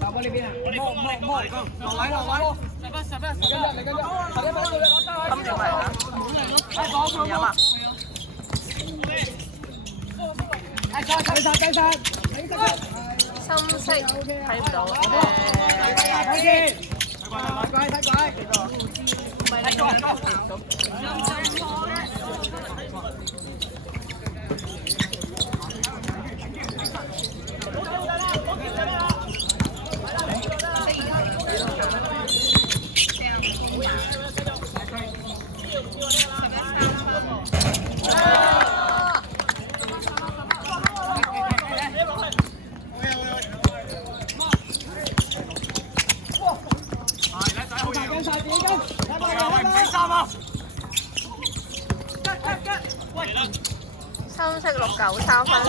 打波呢邊啊？落位，你跟住，咁點嚟啊？有啊？深色睇唔到深色693分球。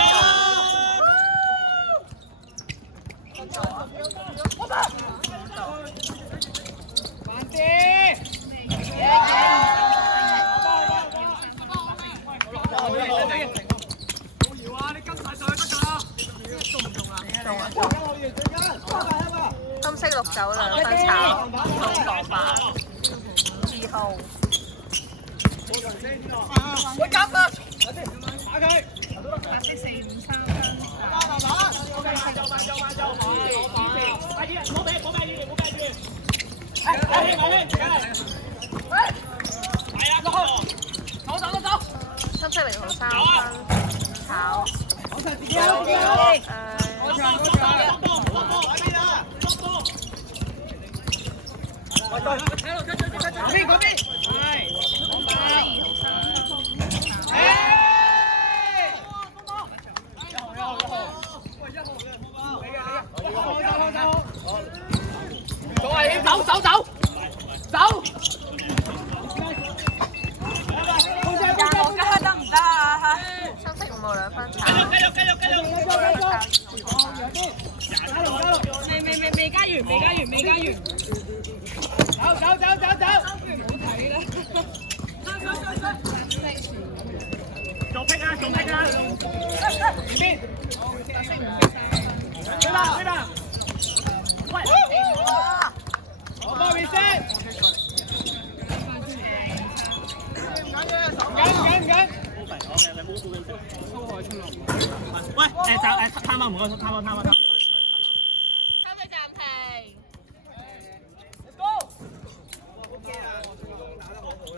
深色692分炒，中國版2號。會夾啊！打佢。白色453分。快啲，唔好俾住。走。深色0號3分炒。走！得唔得啊？深色5號2分炒。未加完。走！做劈啊！邊？去吧！喂！我幫你先。唔緊。喂，攤翻唔該，攤翻。攤佢暫停。Let's go。OK 啦，打得好啦。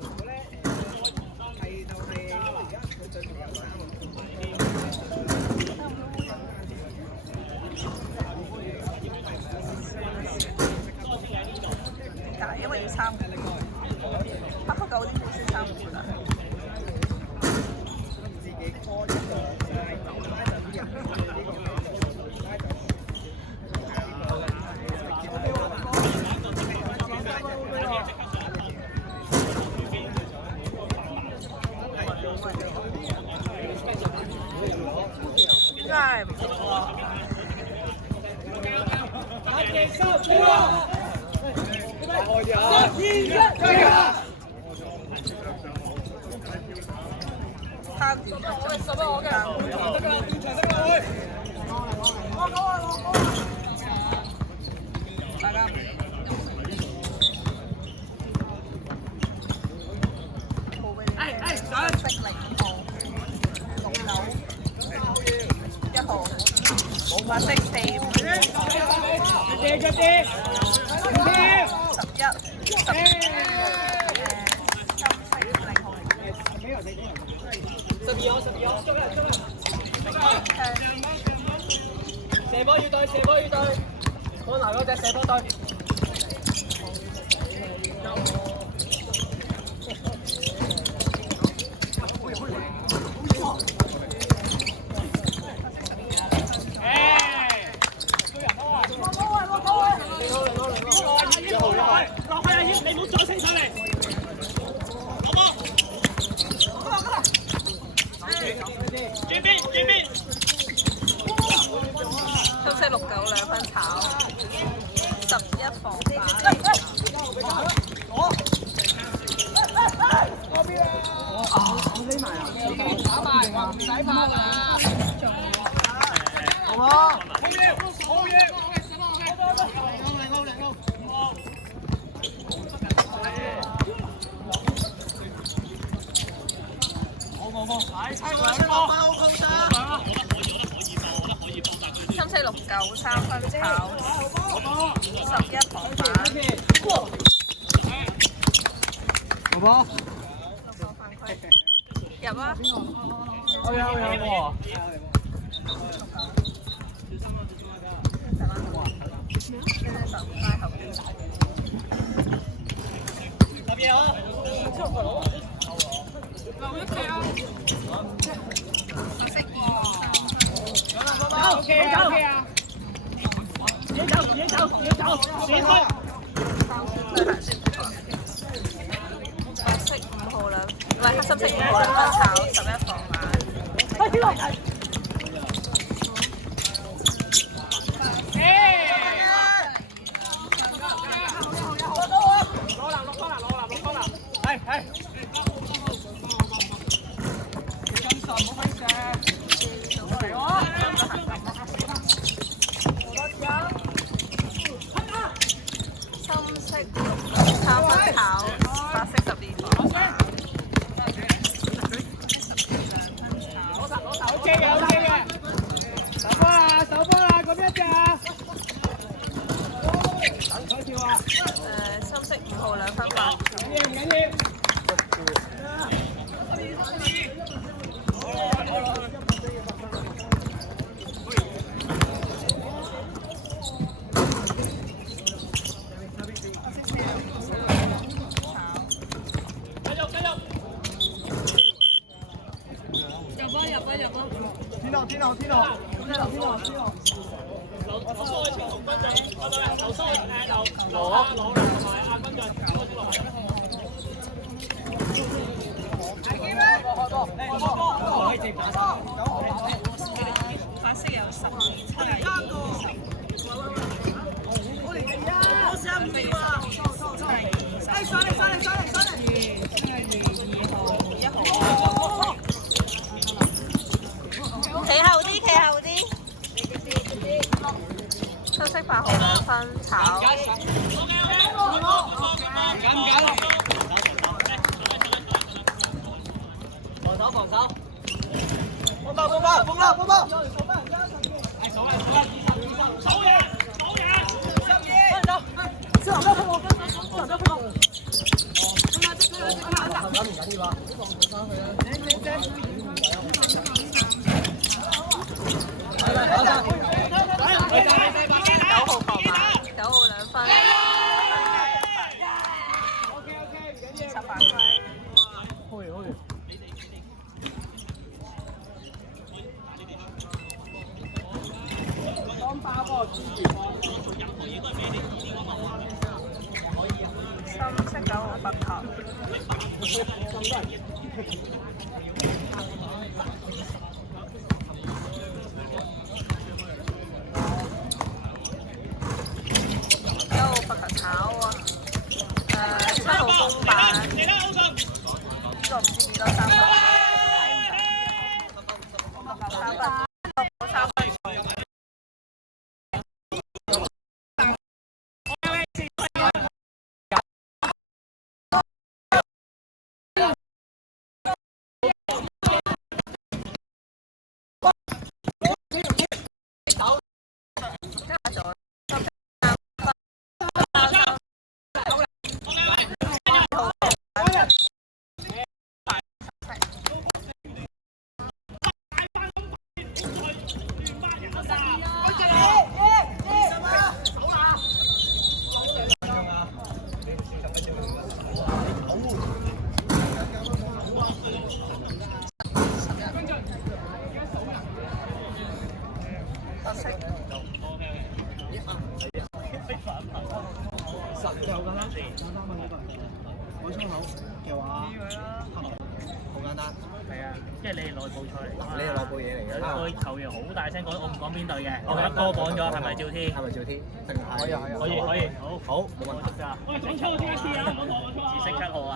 我咧係而家佢最近有因為要3個，黑黑狗啲好少3個啦。自己拖一個拉走啲人，真係唔錯。白色4、5、11、射波要對，我拿嗰隻射波對。深色692分炒，11唔使怕啦。好冇？好嘢，好嘢。3-4-6-9三分跑11防反。好冇？入啊！好嘢，好嘢，好喎。OK 啊！野走，閃開！黑色5號兩，唔係黑深色5號兩分炒11防反。深色5號兩分反。反色有12。企後啲，深色8號兩分炒。防守，幫爆！守嘢！9號兩分。28分。深色9號罰球。9號罰球炒啊！7號公板。呢個唔知幾多3分。3分。即係你係內部賽嚟㗎嘛？你係內部嘢嚟㗎。有個球員好大聲講，我唔講邊隊嘅，我一歌講咗，係咪趙天？係咪趙天？定係？可以，好，冇問題。喂，講錯先啊！紫色7號啊！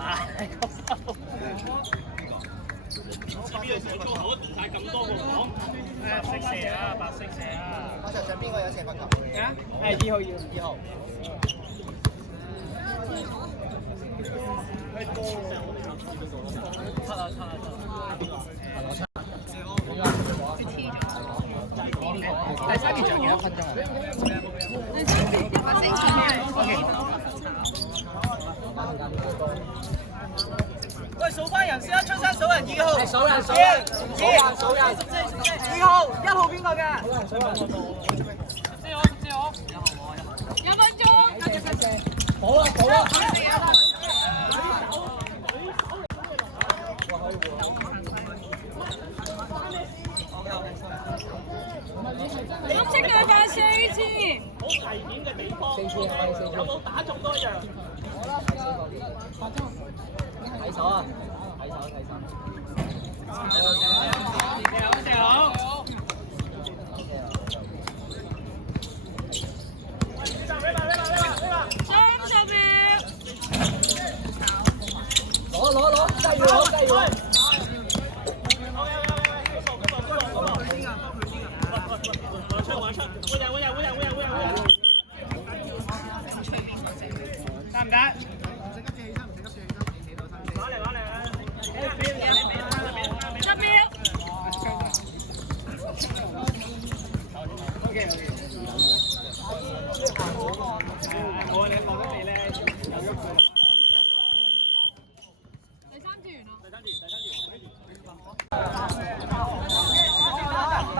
CB 嘅時候粗口都讀晒咁多個講。誒識射啊，白色射啊！我場上邊個有射罰球？啊？誒2號。第三節仲有幾多分鐘啊？喂，數翻人先啦，出聲數人2號。數人。2號，1號邊個嘅？14號。1分鐘。好啦。綠色嘅就係4次。好危險嘅地方，有冇打中多樣？睇手啊！30秒。攞，加油！玩出，會人，得唔得？攞嚟，10秒。我你落得嚟咧，有喐佢。